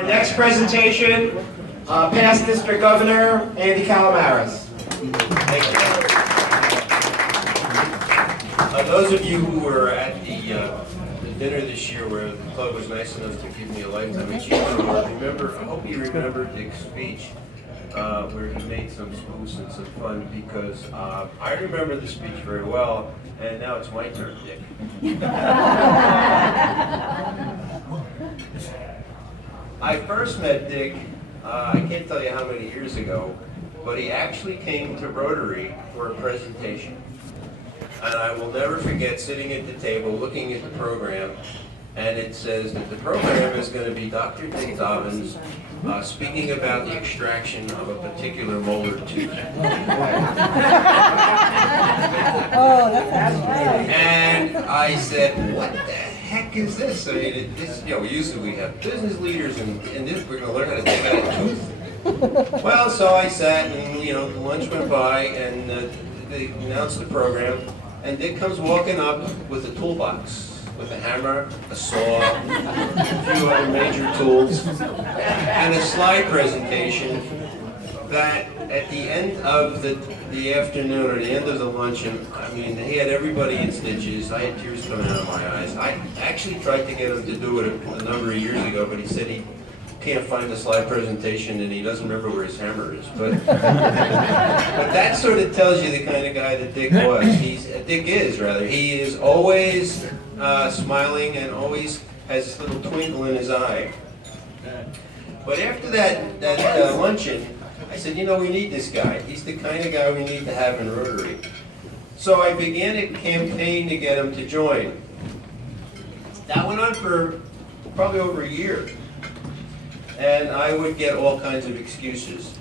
Our next presentation, past District Governor Andy Calamares. Thank you. Those of you who were at the dinner this year where the club was nice enough to give me a Lifetime Achievement Award, I hope you remember Dick's speech where he made some spoofs and some fun, because I remember the speech very well, and now it's my turn, Dick. I first met Dick, I can't tell you how many years ago, but he actually came to Rotary for a presentation. And I will never forget sitting at the table looking at the program, and it says that the program is going to be Dr. Dick Dobyns speaking about the extraction of a particular molar tooth. And I said, what the heck is this? I mean, usually we have business leaders, and this, we're going to learn how to take out a tooth. Well, so I sat, and the lunch went by, and they announced the program, and Dick comes walking up with a toolbox, with a hammer, a saw, a few other major tools, and a slide presentation that at the end of the afternoon, or the end of the luncheon, I mean, he had everybody in stitches. I had tears coming out of my eyes. I actually tried to get him to do it a number of years ago, but he said he can't find the slide presentation and he doesn't remember where his hammer is. But that sort of tells you the kind of guy that Dick was. Dick is He is always smiling and always has this little twinkle in his eye. But after that luncheon, I said, we need this guy. He's the kind of guy we need to have in Rotary. So I began a campaign to get him to join. That went on for probably over a year. And I would get all kinds of excuses.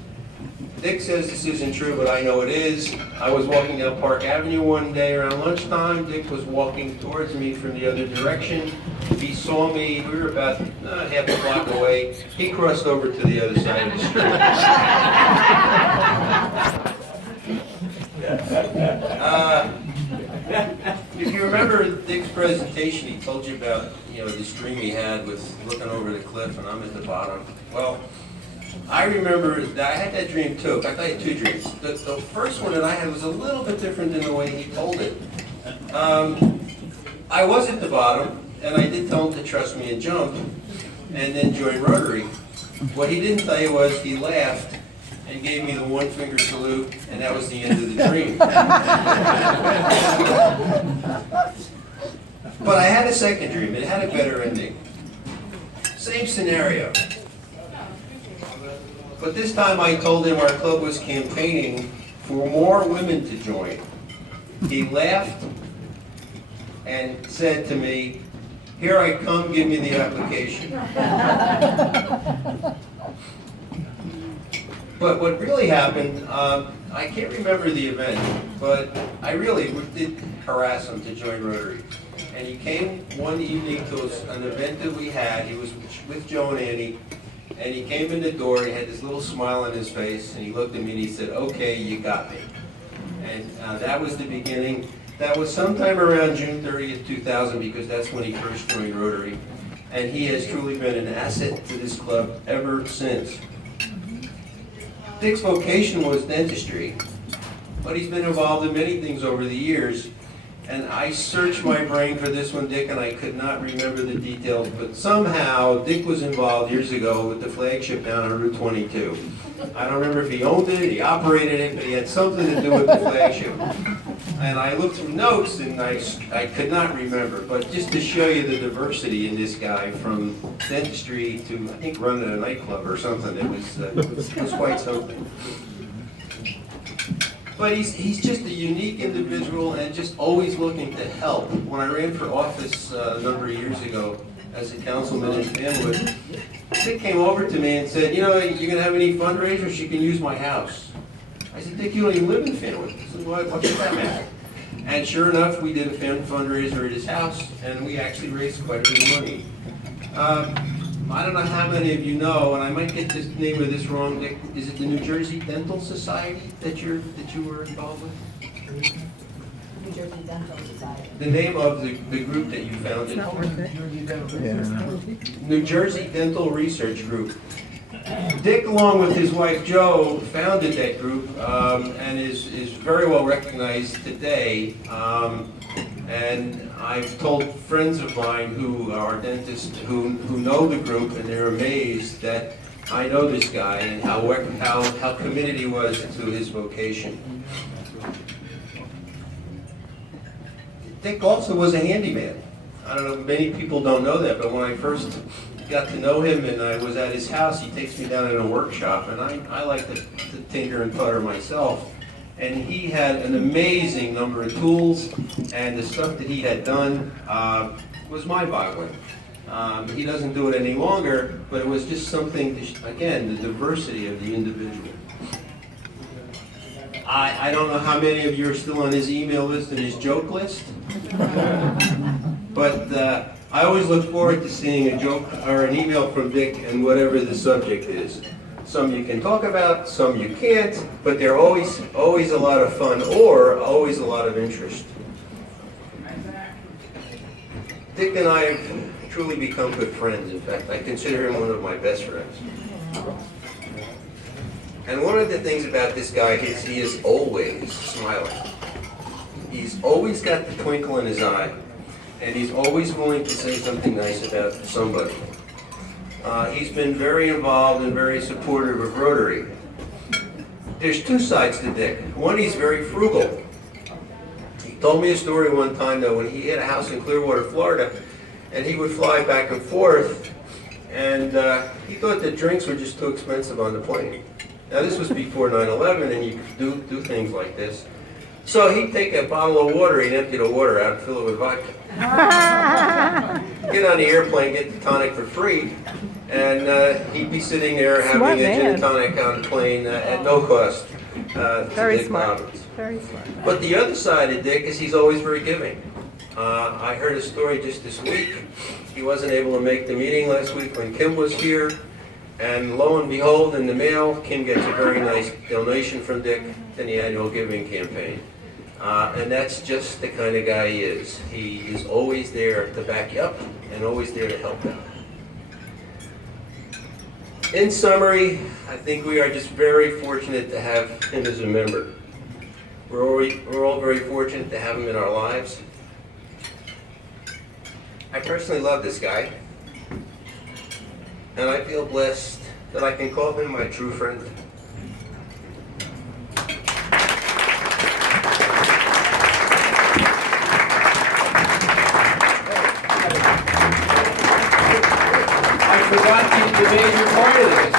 Dick says this isn't true, but I know it is. I was walking down Park Avenue one day around lunchtime. Dick was walking towards me from the other direction. He saw me. We were about half a block away. He crossed over to the other side of the street. If you remember Dick's presentation, he told you about this dream he had with looking over the cliff, and I'm at the bottom. Well, I remember that I had that dream too. In fact, I had two dreams. The first one that I had was a little bit different than the way he told it. I was at the bottom, and I did tell him to trust me and jump, and then join Rotary. What he didn't tell you was he laughed and gave me the one-finger salute, and that was the end of the dream. But I had a second dream. It had a better ending. Same scenario. But this time I told him our club was campaigning for more women to join. He laughed and said to me, "Here I come, give me the application." But what really happened, I can't remember the event, but I really did harass him to join Rotary. And he came one evening to an event that we had. He was with Joe and Annie, and he came in the door. He had this little smile on his face, and he looked at me and he said, "Okay, you got me." And that was the beginning. That was sometime around June 30th, 2000, because that's when he first joined Rotary. And he has truly been an asset to this club ever since. Dick's vocation was dentistry, but he's been involved in many things over the years. And I searched my brain for this one, Dick, and I could not remember the details, but somehow Dick was involved years ago with the flagship down on Route 22. I don't remember if he owned it, he operated it, but he had something to do with the flagship. And I looked through notes and I could not remember, but just to show you the diversity in this guy, from dentistry to, I think, running a nightclub or something, it was quite something. But he's just a unique individual and just always looking to help. When I ran for office a number of years ago as a councilman in Fanwood, Dick came over to me and said, "You going to have any fundraisers? You can use my house." I said, "Dick, you don't even live in Fanwood." He said, "What's that matter?" And sure enough, we did a fundraiser at his house, and we actually raised quite a bit of money. I don't know how many of you know, and I might get the name of this wrong, Dick. Is it the New Jersey Dental Society that you were involved with? New Jersey The name of the group that you founded? Not worth it. New Jersey Dental Research Group. Dick, along with his wife Jo, founded that group and is very well recognized today. And I've told friends of mine who are dentists who know the group, and they're amazed that I know this guy and how committed he was to his vocation. Dick also was a handyman. I don't know, many people don't know that, but when I first got to know him and I was at his house, he takes me down in a workshop, and I like to tinker and putter myself. And he had an amazing number of tools, and the stuff that he had done was mind-boggling. He doesn't do it any longer, but it was just something, again, the diversity of the individual. I don't know how many of you are still on his email list and his joke list, but I always look forward to seeing a joke or an email from Dick and whatever the subject is. Some you can talk about, some you can't, but they're always a lot of fun or always a lot of interest. Dick and I have truly become good friends. In fact, I consider him one of my best friends. And one of the things about this guy is he is always smiling. He's always got the twinkle in his eye, and he's always willing to say something nice about somebody. He's been very involved and very supportive of Rotary. There's two sides to Dick. One, he's very frugal. He told me a story one time that when he had a house in Clearwater, Florida, and he would fly back and forth, and he thought that drinks were just too expensive on the plane. Now this was before 9/11, and you could do things like this. So he'd take a bottle of water, he'd empty the water out and fill it with vodka. Get on the airplane, get the tonic for free, and he'd be sitting there having a gin and tonic on the plane at no cost. Very smart. Very smart. But the other side of Dick is he's always very giving. I heard a story just this week. He wasn't able to make the meeting last week when Kim was here. And lo and behold, in the mail, Kim gets a very nice donation from Dick in the annual giving campaign. And that's just the kind of guy he is. He is always there to back you up and always there to help out. In summary, I think we are just very fortunate to have him as a member. We're all very fortunate to have him in our lives. I personally love this guy. And I feel blessed that I can call him my true friend. I forgot the major part of this.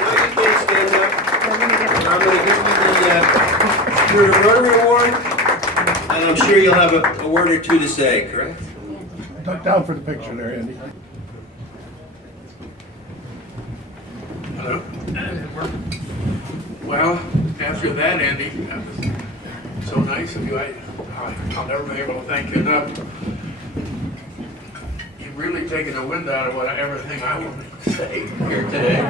Now you can stand up. I'm going to give you the Rotary Award. And I'm sure you'll have a word or two to say, correct? Duck down for the picture there, Andy. Hello? Well, after that, Andy, that was so nice of you. I'll never be able to thank you enough. You've really taken the wind out of everything I wanted to say here today.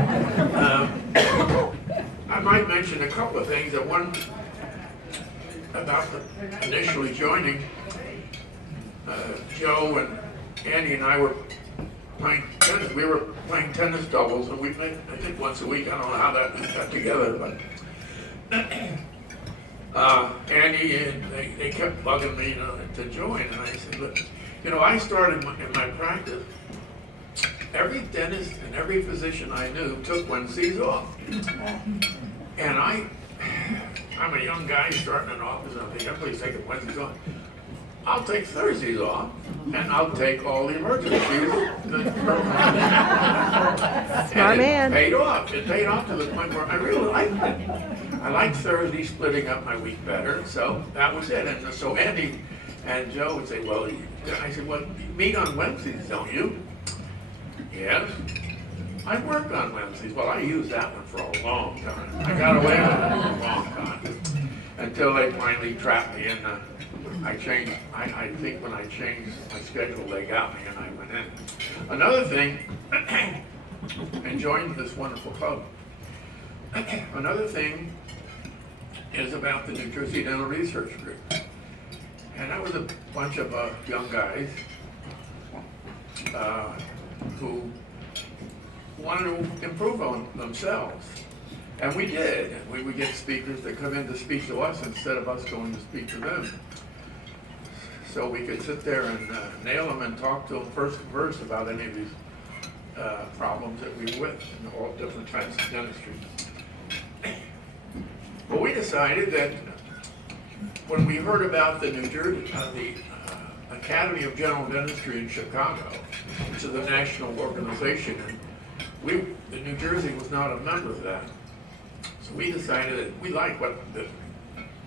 I might mention a couple of things. That one, about initially joining, Joe and Andy and I were playing tennis. We were playing tennis doubles, and we played, I think, once a week. I don't know how that got together, but Andy and they kept bugging me to join, and I said, look, I started in my practice. Every dentist and every physician I knew took Wednesdays off, and I'm a young guy starting an office, and I think everybody's taking Wednesdays off. I'll take Thursdays off, and I'll take all the emergencies. Smart man. It paid off. It paid off to the point where I really liked it. I liked Thursday splitting up my week better, so that was it. And so Andy and Joe would say, well, I said, well, you meet on Wednesdays, don't you? Yes. I work on Wednesdays. Well, I used that one for a long time. I got away with it for a long time. Until they finally trapped me in. I changed, I think when I changed my schedule, they got me and I went in. Another thing, and joined this wonderful club. Another thing is about the New Jersey Dental Research Group. And that was a bunch of young guys who wanted to improve on themselves. And we did. We would get speakers that come in to speak to us instead of us going to speak to them. So we could sit there and nail them and talk to them first to first about any of these problems that we were with in all different types of dentistry. Well, we decided that when we heard about the Academy of General Dentistry in Chicago, which is a national organization, and New Jersey was not a member of that. So we decided that we like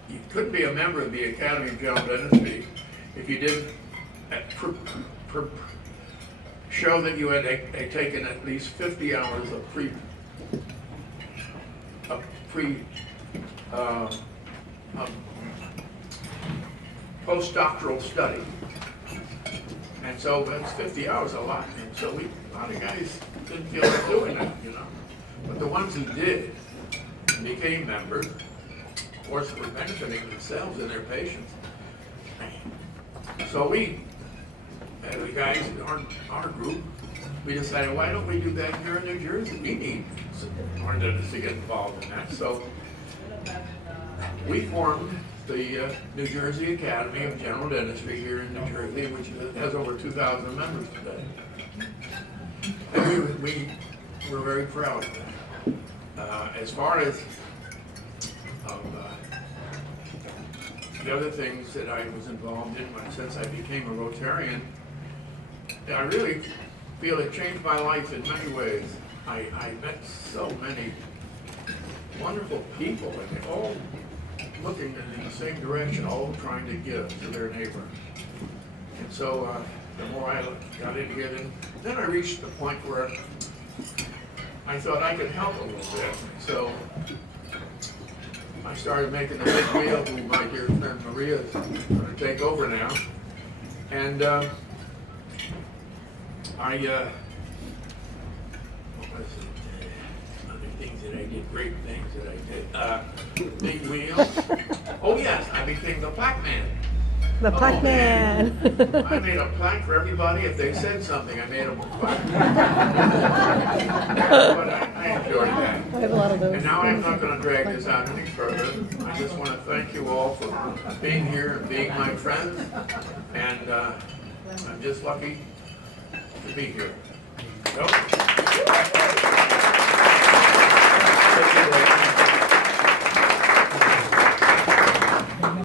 you couldn't be a member of the Academy of General Dentistry if you didn't show that you had taken at least 50 hours of postdoctoral study. And so that's 50 hours a lot. And so a lot of guys didn't feel like doing that, you know. But the ones who did and became members, of course, were benefiting themselves and their patients. So the guys in our group, we decided, why don't we do that here in New Jersey? We need our dentists to get involved in that. So we formed the New Jersey Academy of General Dentistry here in New Jersey, which has over 2,000 members today. And we were very proud of that. As far as the other things that I was involved in since I became a Rotarian, I really feel it changed my life in many ways. I met so many wonderful people, and they all looking in the same direction, all trying to give to their neighbor. And so the more I got into it, then I reached the point where I thought I could help a little bit. So I started making the big wheel, who my dear friend Maria is going to take over now. And what was it? Other things that I did, great things that I did. Big wheel. Oh yes, I became the plaque man. The plaque man. I made a plaque for everybody. If they said something, I made them a plaque. But I enjoyed that. I have a lot of those. And now I'm not going to drag this out any further. I just want to thank you all for being here and being my friends. And I'm just lucky to be here. So,